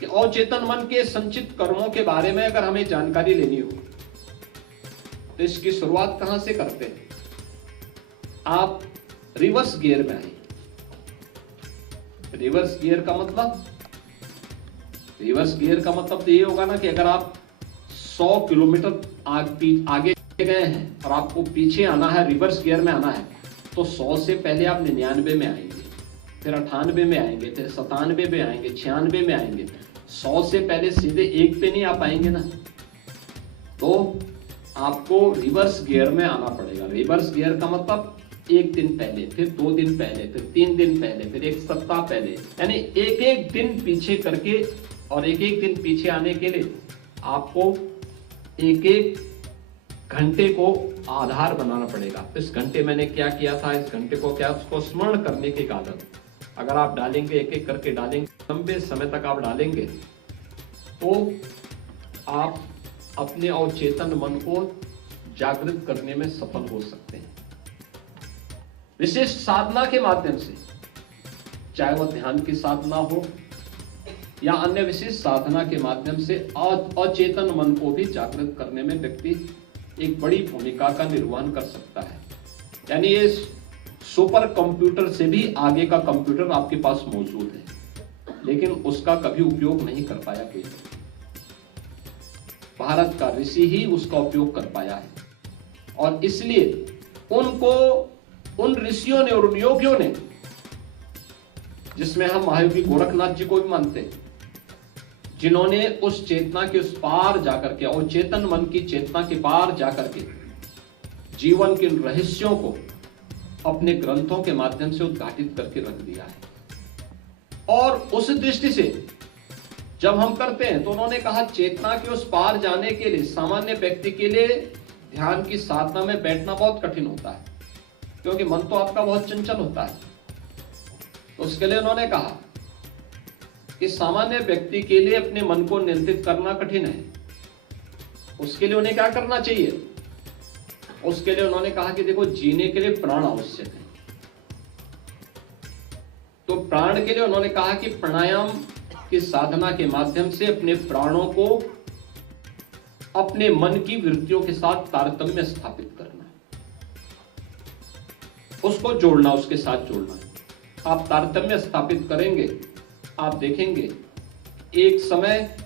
कि अवचेतन मन के संचित कर्मों के बारे में अगर हमें जानकारी लेनी हो तो इसकी शुरुआत कहां से करते हैं। आप रिवर्स गियर में आए। रिवर्स गियर का मतलब तो ये होगा ना कि अगर आप 100 किलोमीटर आगे गए हैं और आपको पीछे आना है, रिवर्स गियर में आना है, तो 100 से पहले आप 99 में आएंगे, फिर 98 में आएंगे, फिर 97 में आएंगे, 96 में आएंगे। 100 से पहले सीधे 1 पे नहीं आ पाएंगे ना। तो आपको रिवर्स गियर में आना पड़ेगा। रिवर्स गियर का मतलब 1 दिन पहले, फिर 2 दिन पहले, फिर 3 दिन पहले, फिर 1 सप्ताह पहले। यानी एक दिन पीछे करके और एक दिन पीछे आने के लिए आपको एक घंटे को आधार बनाना पड़ेगा। इस घंटे मैंने क्या किया था, इस घंटे को क्या, उसको स्मरण करने की एक आदत। अगर आप डालेंगे, एक एक करके डालेंगे, लंबे समय तक आप डालेंगे, तो आप अपने अवचेतन मन को जागृत करने में सफल हो सकते हैं। विशिष्ट साधना के माध्यम से, चाहे वह ध्यान की साधना हो या अन्य विशिष्ट साधना के माध्यम से अचेतन मन को भी जागृत करने में व्यक्ति एक बड़ी भूमिका का निर्वहन कर सकता है। यानी ये सुपर कंप्यूटर से भी आगे का कंप्यूटर आपके पास मौजूद है, लेकिन उसका कभी उपयोग नहीं कर पाया कोई। भारत का ऋषि ही उसका उपयोग कर पाया है, और इसलिए उन ऋषियों ने और उन योगियों ने, जिसमें हम महायोगी गोरखनाथ जी को भी मानते हैं, जिन्होंने उस चेतना के उस पार जाकर के, और चेतन मन की चेतना के पार जाकर के जीवन के रहस्यों को अपने ग्रंथों के माध्यम से उद्घाटित करके रख दिया है। और उस दृष्टि से जब हम करते हैं तो उन्होंने कहा, चेतना के उस पार जाने के लिए सामान्य व्यक्ति के लिए ध्यान की साधना में बैठना बहुत कठिन होता है, क्योंकि मन तो आपका बहुत चंचल होता है। तो उसके लिए उन्होंने कहा कि सामान्य व्यक्ति के लिए अपने मन को नियंत्रित करना कठिन है। उसके लिए उन्हें क्या करना चाहिए? उसके लिए उन्होंने कहा कि देखो, जीने के लिए प्राण आवश्यक है। तो प्राण के लिए उन्होंने कहा कि प्राणायाम की साधना के माध्यम से अपने प्राणों को अपने मन की वृत्तियों के साथ तारतम्य स्थापित करना, उसको जोड़ना, उसके साथ जोड़ना। आप तारतम्य स्थापित करेंगे, आप देखेंगे एक समय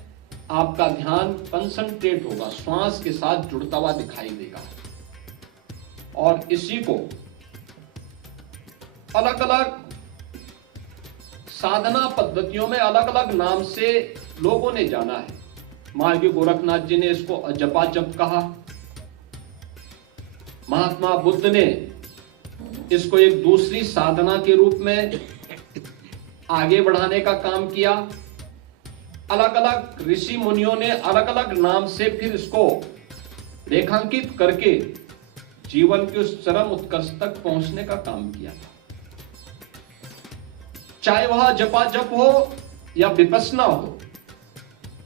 आपका ध्यान कंसंट्रेट होगा, श्वास के साथ जुड़ता हुआ दिखाई देगा। और इसी को अलग अलग साधना पद्धतियों में अलग अलग नाम से लोगों ने जाना है। महायोगी गोरखनाथ जी ने इसको जपा जप कहा, महात्मा बुद्ध ने इसको एक दूसरी साधना के रूप में आगे बढ़ाने का काम किया। अलग अलग ऋषि मुनियों ने अलग अलग नाम से फिर इसको रेखांकित करके जीवन के उस चरम उत्कर्ष तक पहुंचने का काम किया था। चाहे वह जपा जप हो या विपश्यना हो,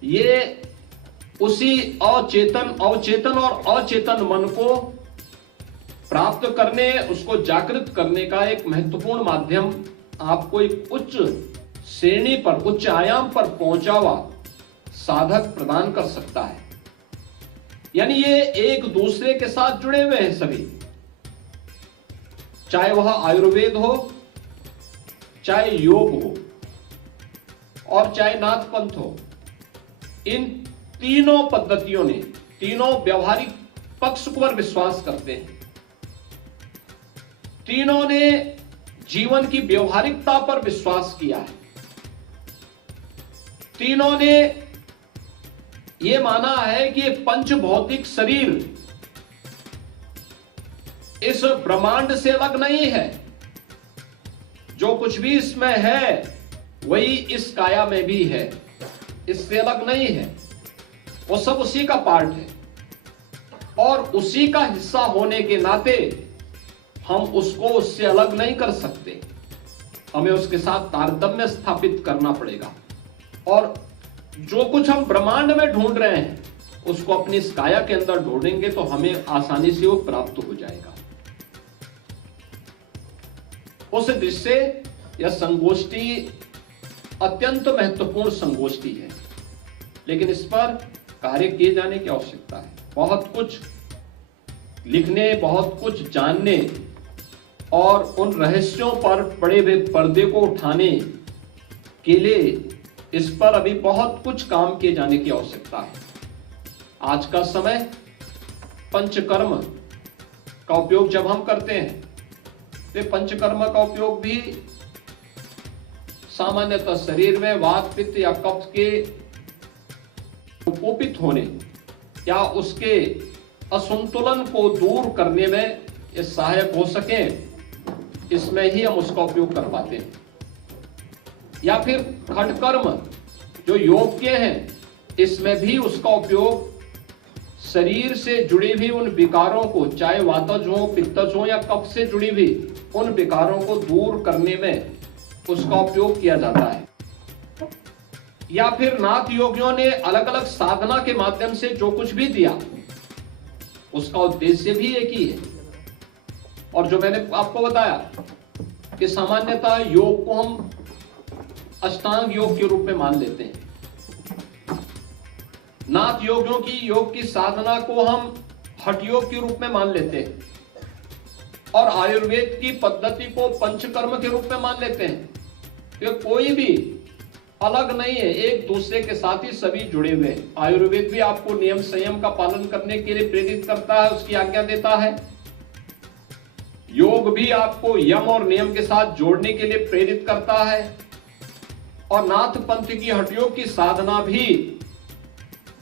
ये उसी अवचेतन और अचेतन मन को प्राप्त करने, उसको जागृत करने का एक महत्वपूर्ण माध्यम आपको एक उच्च श्रेणी पर, उच्च आयाम पर पहुंचा हुआ साधक प्रदान कर सकता है। यानी ये एक दूसरे के साथ जुड़े हुए हैं सभी, चाहे वह आयुर्वेद हो, चाहे योग हो, और चाहे नाथ पंथ हो। इन तीनों पद्धतियों ने, तीनों व्यवहारिक पक्ष पर विश्वास करते हैं। तीनों ने जीवन की व्यवहारिकता पर विश्वास किया है। तीनों ने यह माना है कि पंच भौतिक शरीर इस ब्रह्मांड से अलग नहीं है। जो कुछ भी इसमें है वही इस काया में भी है, इससे अलग नहीं है। वो सब उसी का पार्ट है, और उसी का हिस्सा होने के नाते हम उसको उससे अलग नहीं कर सकते। हमें उसके साथ तारतम्य स्थापित करना पड़ेगा, और जो कुछ हम ब्रह्मांड में ढूंढ रहे हैं उसको अपनी इस काया के अंदर ढूंढेंगे तो हमें आसानी से वो प्राप्त हो जाएगा। उस दृष्टि से यह संगोष्ठी अत्यंत महत्वपूर्ण संगोष्ठी है, लेकिन इस पर कार्य किए जाने की आवश्यकता है। बहुत कुछ लिखने, बहुत कुछ जानने और उन रहस्यों पर पड़े हुए पर्दे को उठाने के लिए इस पर अभी बहुत कुछ काम किए जाने की आवश्यकता है। आज का समय पंचकर्म का उपयोग जब हम करते हैं तो पंचकर्म का उपयोग भी सामान्यतः शरीर में वात, पित्त या कफ के कुपोषित होने या उसके असंतुलन को दूर करने में ये सहायक हो सके, इसमें ही हम उसका उपयोग कर पाते हैं। या फिर खटकर्म जो योग के हैं, इसमें भी उसका उपयोग शरीर से जुड़ी हुई उन विकारों को, चाहे वातज हो, पित्तज हो या कफ से जुड़ी हुई उन विकारों को दूर करने में उसका उपयोग किया जाता है। या फिर नाथ योगियों ने अलग अलग साधना के माध्यम से जो कुछ भी दिया उसका उद्देश्य भी एक ही है। और जो मैंने आपको बताया कि सामान्यतः योग को हम अष्टांग योग के रूप में मान लेते हैं, नाथ योगियों की योग की साधना को हम हठ योग के रूप में मान लेते हैं, और आयुर्वेद की पद्धति को पंचकर्म के रूप में मान लेते हैं। ये कोई भी अलग नहीं है, एक दूसरे के साथ ही सभी जुड़े हुए हैं। आयुर्वेद भी आपको नियम संयम का पालन करने के लिए प्रेरित करता है, उसकी आज्ञा देता है। योग भी आपको यम और नियम के साथ जोड़ने के लिए प्रेरित करता है, और नाथ पंथ की हठ योग की साधना भी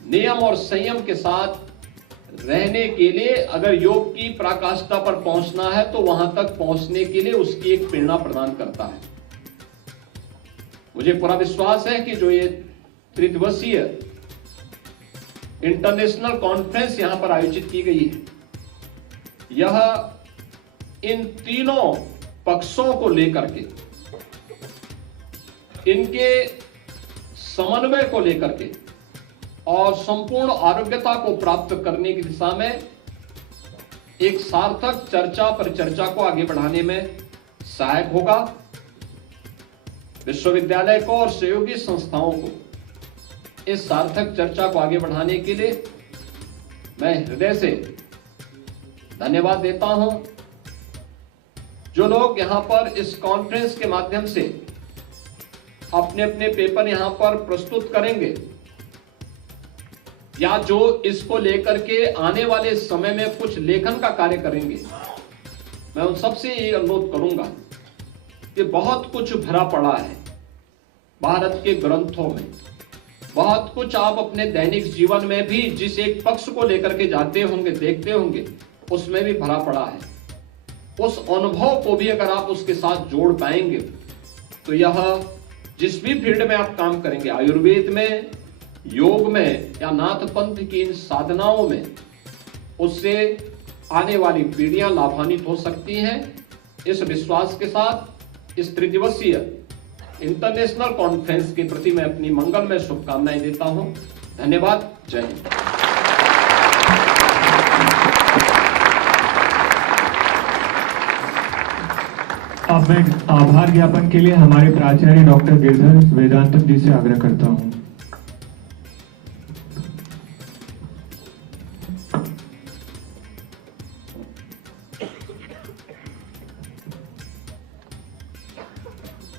नियम और संयम के साथ रहने के लिए, अगर योग की पराकाष्ठा पर पहुंचना है तो वहां तक पहुंचने के लिए उसकी एक प्रेरणा प्रदान करता है। मुझे पूरा विश्वास है कि जो ये त्रिदिवसीय इंटरनेशनल कॉन्फ्रेंस यहां पर आयोजित की गई है, यह इन तीनों पक्षों को लेकर के, इनके समन्वय को लेकर के और संपूर्ण आरोग्यता को प्राप्त करने की दिशा में एक सार्थक चर्चा परिचर्चा को आगे बढ़ाने में सहायक होगा। विश्वविद्यालय को और सहयोगी संस्थाओं को इस सार्थक चर्चा को आगे बढ़ाने के लिए मैं हृदय से धन्यवाद देता हूं। जो लोग यहां पर इस कॉन्फ्रेंस के माध्यम से अपने अपने पेपर यहां पर प्रस्तुत करेंगे, या जो इसको लेकर के आने वाले समय में कुछ लेखन का कार्य करेंगे, मैं उन सबसे ये अनुरोध करूंगा कि बहुत कुछ भरा पड़ा है भारत के ग्रंथों में, बहुत कुछ आप अपने दैनिक जीवन में भी जिस एक पक्ष को लेकर के जाते होंगे, देखते होंगे, उसमें भी भरा पड़ा है। उस अनुभव को भी अगर आप उसके साथ जोड़ पाएंगे तो यह जिस भी फील्ड में आप काम करेंगे, आयुर्वेद में, योग में या नाथ पंथ की इन साधनाओं में, उससे आने वाली पीढ़ियां लाभान्वित हो सकती हैं। इस विश्वास के साथ इस त्रिदिवसीय इंटरनेशनल कॉन्फ्रेंस के प्रति मैं अपनी मंगलमय शुभकामनाएं देता हूं। धन्यवाद। जय हिंद। अब मैं आभार ज्ञापन के लिए हमारे प्राचार्य डॉक्टर गिरधर वेदांत जी से आग्रह करता हूं।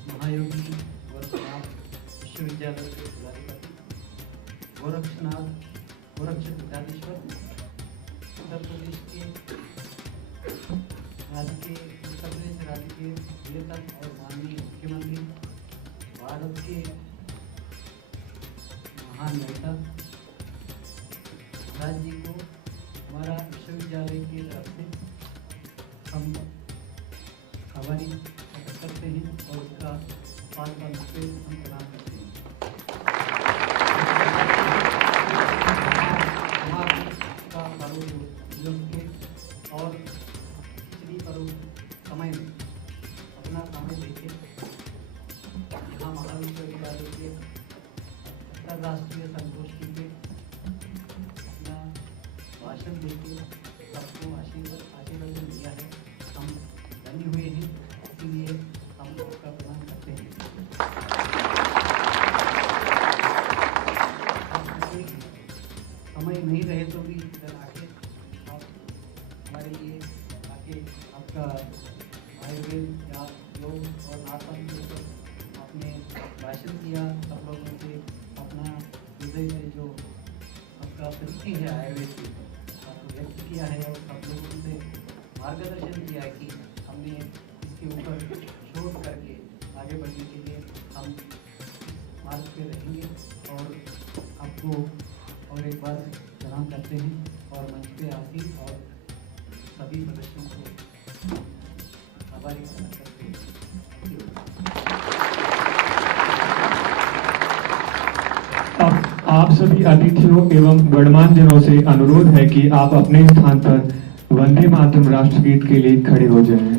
महायोगी गोरखनाथ विश्वविद्यालय के कुलाधिपति गोरक्षनाथ पीठाधीश्वर, उत्तर प्रदेश राज्य के प्रियतम और माननीय मुख्यमंत्री, भारत के महान नेता, महाराज जी को हमारा विश्वविद्यालय की तरफ से हम आभारी करते हैं और उसका पाँच रुपये हम प्रदान करते हैं। का पर्व के और पिछली पर्व समय में अपना समय देखे यहाँ महाविश्वविद्यालय के अंतर्राष्ट्रीय संगोष्ठी के अपना भाषण देके सबको आशीर्वाद दिया है। हम धन्य हुए हैं, इसलिए हम उसका प्रदान करते हैं। समय नहीं रहे तो भी इधर आके आप हमारे लिए आके आपका आयुर्वेद या योग और नाथन के ऊपर आपने भाषण किया, सब लोगों से अपना हृदय से जो आपका प्रीति है आयुर्वेद की आपको व्यक्त किया है, और सब लोगों से मार्गदर्शन किया है कि हमने इसके ऊपर शोध करके आगे बढ़ने के लिए हम मार्ग पे रहेंगे। और आपको और एक बार प्रणाम करते हैं और मंच पे आती और सभी सदस्यों को आभारी करते हैं। अब आप सभी अतिथियों एवं गणमान्य जनों से अनुरोध है कि आप अपने स्थान पर वंदे मातरम राष्ट्रगीत के लिए खड़े हो जाएं।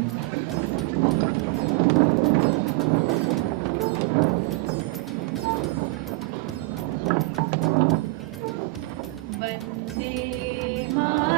वंदे मातरम।